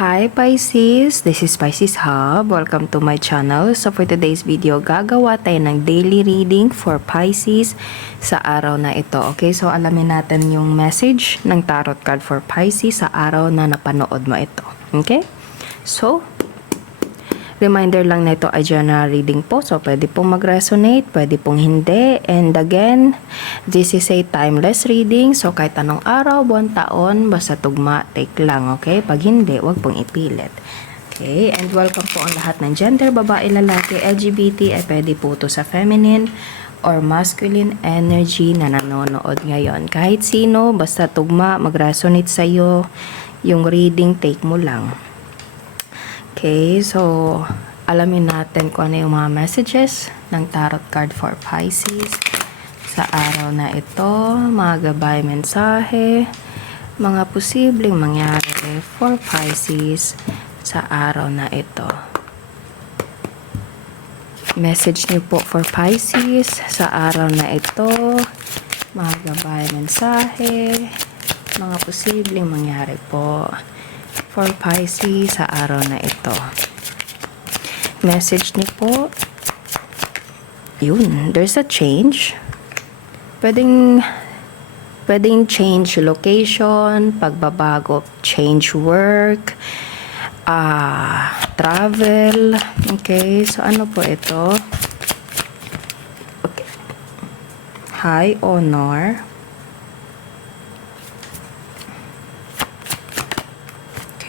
Hi Pisces, this is Pisces Hub. Welcome to my channel. So for today's video, gagawa tayo ng daily reading for Pisces sa araw na ito. Okay, so alamin natin yung message ng tarot card for Pisces sa araw na napanood mo ito. Okay, so reminder lang na ito ay general reading po. So, pwede pong mag-resonate, pwede pong hindi. And again, this is a timeless reading. So, kahit anong araw, buwan, taon, basta tugma, take lang, okay? Pag hindi, wag pong ipilit. Okay, and welcome po ang lahat ng gender, babae, lalaki, LGBT, ay pwede po ito sa feminine or masculine energy na nanonood ngayon. Kahit sino, basta tugma, mag-resonate sa'yo, yung reading, take mo lang. Okay, so alamin natin kung ano yung mga messages ng tarot card for Pisces sa araw na ito, mga gabay mensahe, mga posibleng mangyari for Pisces sa araw na ito. Message niyo po for Pisces sa araw na ito, mga gabay mensahe, mga posibleng mangyari po for Pisces sa araw na ito. Message niyo po, yun, there's a change. Pwedeng change location, pagbabago, change work, travel. Okay, so ano po ito? Okay. High honor.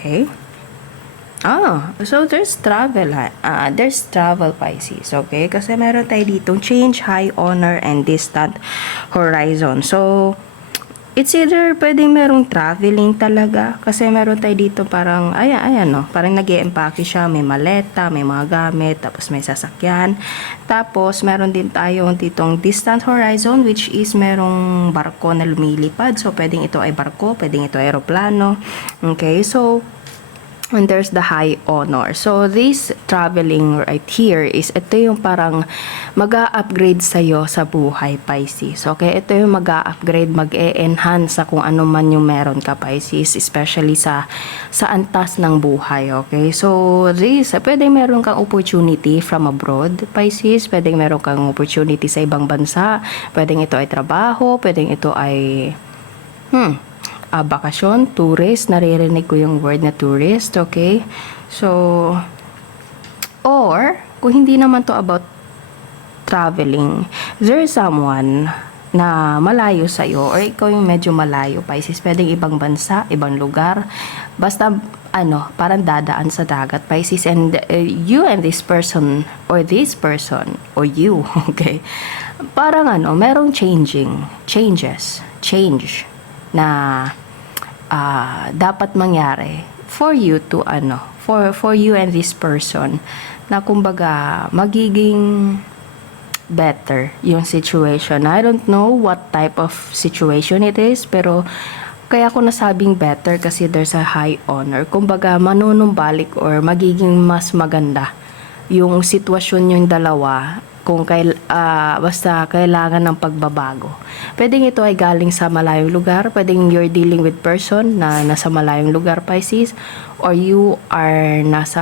Okay. So there's travel. There's travel, Pisces. Okay? Kasi meron tayo ditong change, high honor, and distant horizon. So, it's either pwedeng merong traveling talaga. Kasi meron tayo dito parang, ayan, no? Parang nag-i-empake siya. May maleta, may mga gamit, tapos may sasakyan. Tapos, meron din tayong ditong distant horizon, which is merong barko na lumilipad. So, pwedeng ito ay barko, pwedeng ito ay aeroplano. Okay? So, and there's the high honor. So, this traveling right here is, ito yung parang mag-a-upgrade sa'yo sa buhay, Pisces. Okay? Ito yung mag-a-upgrade, mag-e-enhance sa kung ano man yung meron ka, Pisces. Especially sa antas ng buhay. Okay? So, this, pwedeng meron kang opportunity from abroad, Pisces. Pwedeng meron kang opportunity sa ibang bansa. Pwedeng ito ay trabaho. Pwedeng ito ay, bakasyon, tourist, naririnig ko yung word na tourist, okay? So, or, kung hindi naman to about traveling, there's someone na malayo sa'yo, or ikaw yung medyo malayo, Pisces, pwedeng ibang bansa, ibang lugar, basta, parang dadaan sa dagat, Pisces, and you and this person, or you, okay? Parang merong change na dapat mangyari for you to for you and this person na kumbaga magiging better yung situation. I don't know what type of situation it is, pero kaya ko nasabing better kasi there's a high honor. Kumbaga manunumbalik or magiging mas maganda yung sitwasyon yung dalawa kung basta kailangan ng pagbabago. Pwedeng ito ay galing sa malayong lugar, pwedeng you're dealing with person na nasa malayong lugar, Pisces, or you are nasa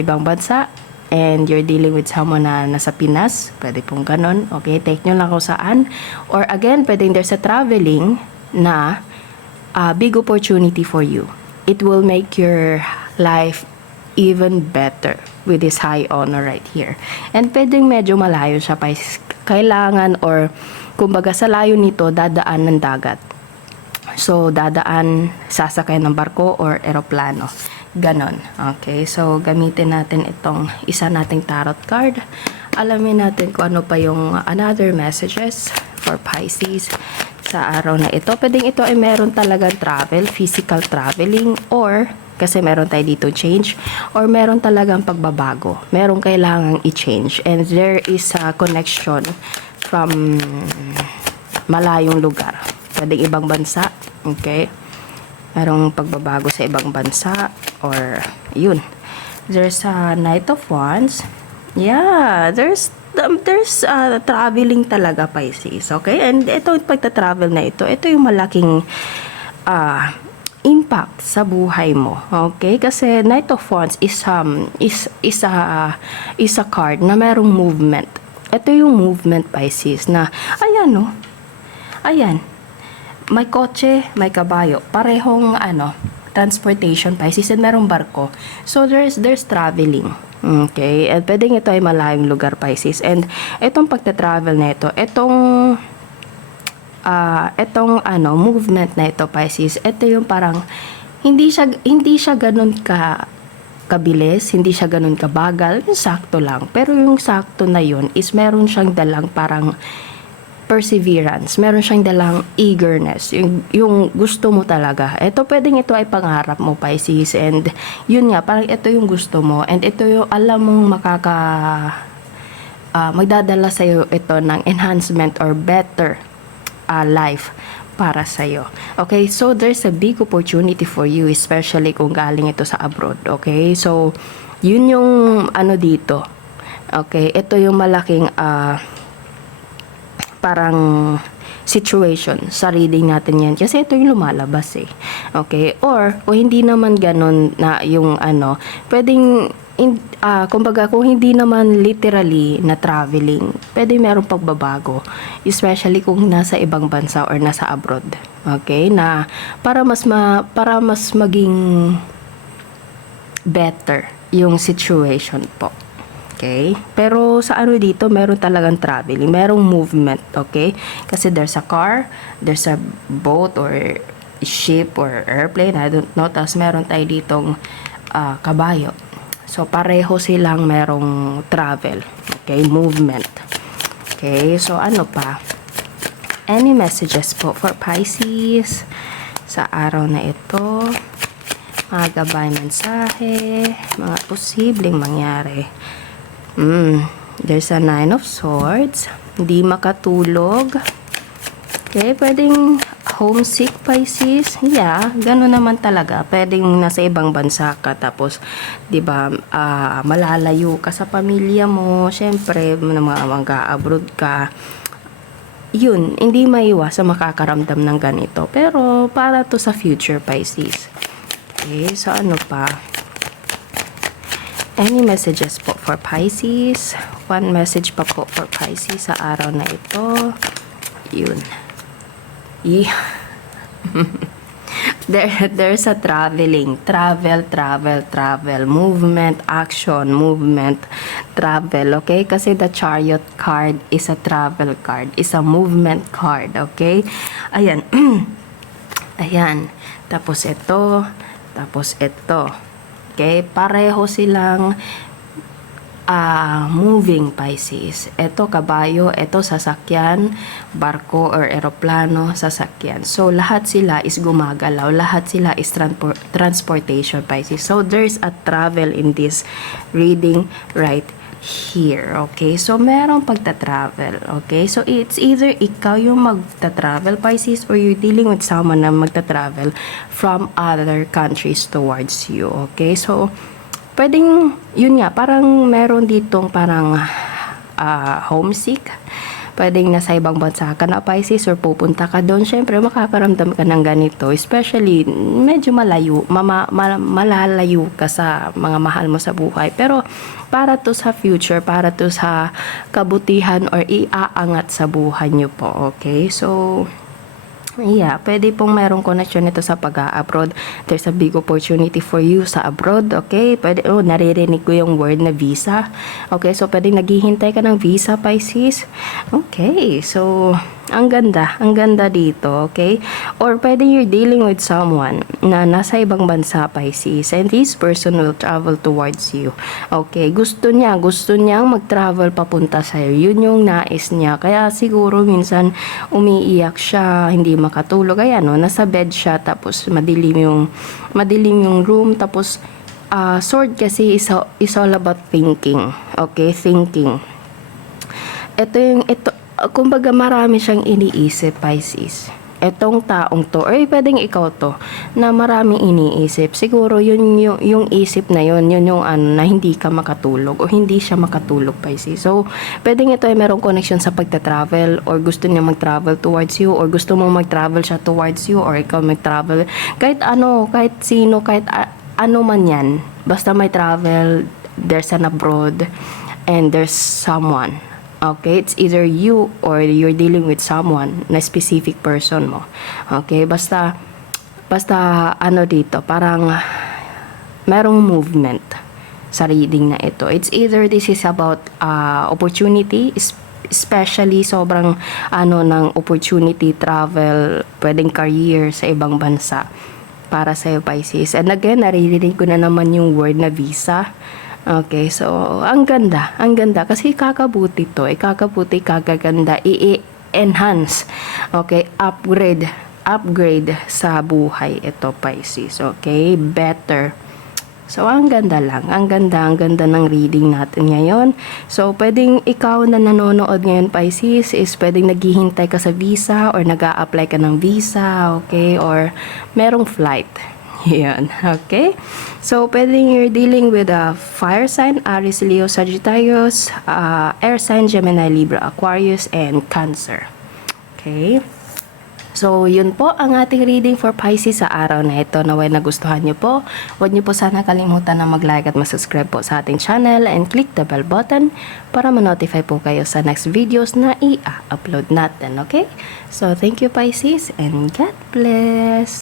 ibang bansa and you're dealing with someone na nasa Pinas, pwede pong ganon. Okay, take nyo lang kung saan. Or again, pwedeng there's a traveling na big opportunity for you. It will make your life even better with this high honor right here. And pwedeng medyo malayo siya, Pisces. Kailangan or kumbaga sa layo nito, dadaan ng dagat. So, sasakay ng barko or eroplano. Ganon. Okay, so gamitin natin itong isa nating tarot card. Alamin natin kung ano pa yung another messages for Pisces sa araw na ito. Pwedeng ito ay meron talagang travel, physical traveling, or kasi meron tayo dito change, or meron talagang pagbabago. Meron kailangang i-change. And there is a connection from malayong lugar. Pwedeng ibang bansa. Okay? Merong pagbabago sa ibang bansa. Or, yun. There's a Knight of Wands. Yeah, there's traveling talaga, Pisces. Okay? And ito, pagta-travel na ito yung malaking impact sa buhay mo. Okay? Kasi Knight of Wands is a card na merong movement. Ito yung movement, Pisces, na ayan, no? Ayan. May kotse, may kabayo. Parehong transportation, Pisces, and merong barko. So there's traveling. Okay? At pwedeng ito ay malayong lugar, Pisces. And itong pagta-travel na ito, itong movement na ito, Pisces, ito yung parang hindi siya ganun kabilis, hindi siya ganun kabagal, yung sakto lang. Pero yung sakto na yun is meron siyang dalang parang perseverance, meron siyang dalang eagerness, yung gusto mo talaga. Ito, pwedeng ito ay pangarap mo, Pisces, and yun nga, parang ito yung gusto mo, and ito yung alam mong magdadala sa'yo ito ng enhancement or better life para sa'yo. Okay, so there's a big opportunity for you, especially kung galing ito sa abroad. Okay, so yun yung dito. Okay, ito yung malaking parang situation sa reading natin yan, kasi ito yung lumalabas okay, or kung hindi naman ganun na yung pwedeng kumbaga kung hindi naman literally na traveling, pwede merong pagbabago, especially kung nasa ibang bansa or nasa abroad. Okay, na para mas maging better yung situation po. Okay? Pero sa dito, meron talagang traveling, merong movement, okay? Kasi there's a car, there's a boat or ship or airplane, I don't know. Tapos meron tayo ditong kabayo. So pareho silang merong travel, okay? Movement. Okay? So ano pa? Any messages po for Pisces sa araw na ito? Mga gabay mensahe, mga posibleng mangyari. There's a 9 of Swords. Hindi makatulog. Okay, pwedeng homesick, Pisces. Yeah, gano'n naman talaga. Pwedeng nasa ibang bansa ka, tapos, di ba, malalayo ka sa pamilya mo. Siyempre, mag-abroad ka. Yun, hindi maiwas sa makakaramdam ng ganito. Pero, para to sa future, Pisces. Okay, so ano pa? Any messages po for Pisces? One message pa po for Pisces sa araw na ito. Yun. Yeah. There's a traveling. Travel. Movement, action, movement, travel. Okay? Kasi the Chariot card is a travel card. Is a movement card. Okay? Ayan. Ayan. Tapos ito. Okay, pareho silang moving, Pisces. Ito kabayo, ito sasakyan, barko or eroplano, sasakyan. So lahat sila is gumagalaw, lahat sila is transportation, Pisces. So there's a travel in this reading right here. Okay, so merong pagta-travel. Okay, so it's either ikaw yung magta-travel, Pisces, or you're dealing with someone na magta-travel from other countries towards you. Okay, so pwedeng yun nga, parang meron ditong parang homesick. Pwedeng nasa ibang bansa ka na, Pisces, or pupunta ka doon. Syempre, makakaramdam ka ng ganito. Especially, medyo malalayo ka sa mga mahal mo sa buhay. Pero, para to sa future, para to sa kabutihan or iaangat sa buhay nyo po. Okay? So, yeah, pwede pong merong connection nito sa pag-abroad. There's a big opportunity for you sa abroad, okay? Pwede, naririnig ko yung word na visa. Okay, so pwede naghihintay ka ng visa, Pisces. Okay, so ang ganda dito, okay? Or pwede you're dealing with someone na nasa ibang bansa, Pisces, and this person will travel towards you. Okay, gusto niyang mag-travel papunta sa'yo. Yun yung nais niya. Kaya siguro minsan umiiyak siya, hindi makatulog. Ayan, no? Nasa bed siya, tapos madilim yung room, tapos sword kasi is all about thinking. Okay, thinking. Kumbaga marami siyang iniisip, Pisces. etong taong to, or pwedeng ikaw to, na maraming iniisip. Siguro yung isip na yun yung ano, na hindi ka makatulog o hindi siya makatulog, Pisces. So, pwedeng ito ay merong connection sa pagta-travel, or gusto niya mag-travel towards you, or gusto mong mag-travel siya towards you, or ikaw mag-travel. Kahit ano, kahit sino, kahit ano man yan. Basta may travel, there's an abroad, and there's someone. Okay, it's either you or you're dealing with someone na specific person mo. Okay, basta ano dito, parang merong movement sa reading na ito. It's either this is about opportunity, especially sobrang ano ng opportunity, travel, pwedeng career sa ibang bansa para sa Pisces. And again, naririnig ko na naman yung word na visa. Okay, so ang ganda kasi kakabuti to, kakaganda, i-enhance, okay, upgrade sa buhay ito, Pisces, okay, better. So ang ganda ng reading natin ngayon. So pwedeng ikaw na nanonood ngayon, Pisces, is pwedeng naghihintay ka sa visa or nag-a-apply ka ng visa, okay, or merong flight. Yan, okay? So, pwedeng you're dealing with a fire sign, Aries, Leo, Sagittarius, air sign, Gemini, Libra, Aquarius, and Cancer. Okay? So, yun po ang ating reading for Pisces sa araw na ito. Naway nagustuhan nyo po. Huwag nyo po sana kalimutan na mag-like at mag-subscribe po sa ating channel and click the bell button para ma-notify po kayo sa next videos na i-upload natin. Okay? So, thank you, Pisces, and God bless!